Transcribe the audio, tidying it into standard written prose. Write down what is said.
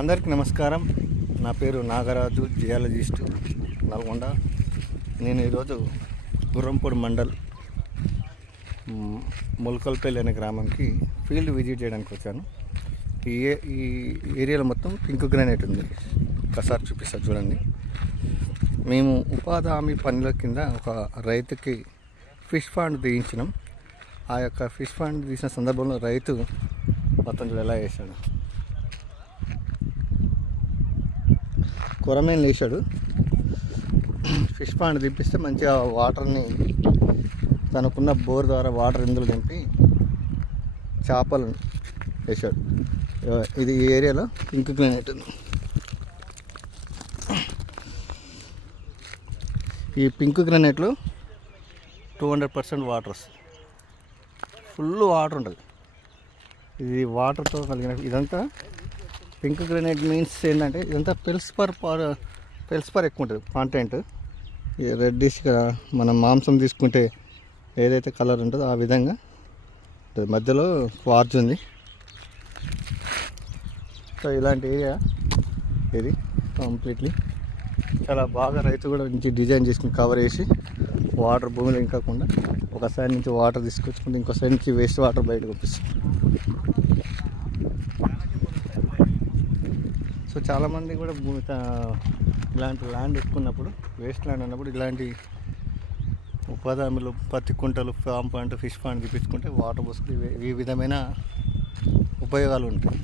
అందరికీ నమస్కారం. నా పేరు నాగరాజు, జియాలజిస్టు, నల్గొండ. నేను ఈరోజు గుర్రంపూడి మండల్ ములకల్పల్లి అనే గ్రామంకి ఫీల్డ్ విజిట్ చేయడానికి వచ్చాను. ఈ ఏరియాలో మొత్తం పింక్ గ్రానైట్ ఉంది. ఒకసారి చూపిస్తా చూడండి. మేము ఉపాధి హామీ పనుల కింద ఒక రైతుకి ఫిష్ ఫాండ్ తీయించినాం. ఆ యొక్క ఫిష్ ఫాండ్ తీసిన సందర్భంలో రైతు మొత్తం ఎలా వేసాడు, కొరమేను వేసాడు. ఫిష్ పాండ్ తిప్పిస్తే మంచిగా వాటర్ని తనకున్న బోర్ ద్వారా వాటర్ ఇందులో నింపి చేపలు వేసాడు. ఇది ఈ ఏరియాలో పింక్ గ్రానైట్ ఉంది. ఈ పింక్ గ్రానైట్లో 200% వాటర్ వస్తుంది. ఫుల్ వాటర్ ఉంటుంది. ఇది వాటర్తో కలిగిన ఇదంతా పింక్ గ్రానైట్ మీన్స్ ఏంటంటే ఇదంతా పెల్స్పర్ ఎక్కువ ఉంటుంది కాంటెంట్. రెడ్డిష్గా మనం మాంసం తీసుకుంటే ఏదైతే కలర్ ఉంటుందో ఆ విధంగా మధ్యలో క్వార్జ్ ఉంది. సో ఇలాంటి ఏరియా ఇది కంప్లీట్లీ చాలా బాగా రైతు కూడా మంచి డిజైన్ చేసుకుని కవర్ చేసి వాటర్ భూమిలో ఇంకకుండా ఒక సైడ్ నుంచి వాటర్ తీసుకొచ్చుకుంటే ఇంకో సైడ్ నుంచి వేస్ట్ వాటర్ బయటకు పంపిస్తుంది. సో చాలామంది కూడా ఇలాంటి ల్యాండ్ ఎక్కున్నప్పుడు వేస్ట్ ల్యాండ్ అన్నప్పుడు ఇలాంటి ఉపాధి హామీలు పత్తి కుంటలు, ఫామ్ పాయింట్, ఫిష్ పాయింట్ తీపించుకుంటే వాటర్ పోసుకుంటే ఈ విధమైన ఉపయోగాలు ఉంటాయి.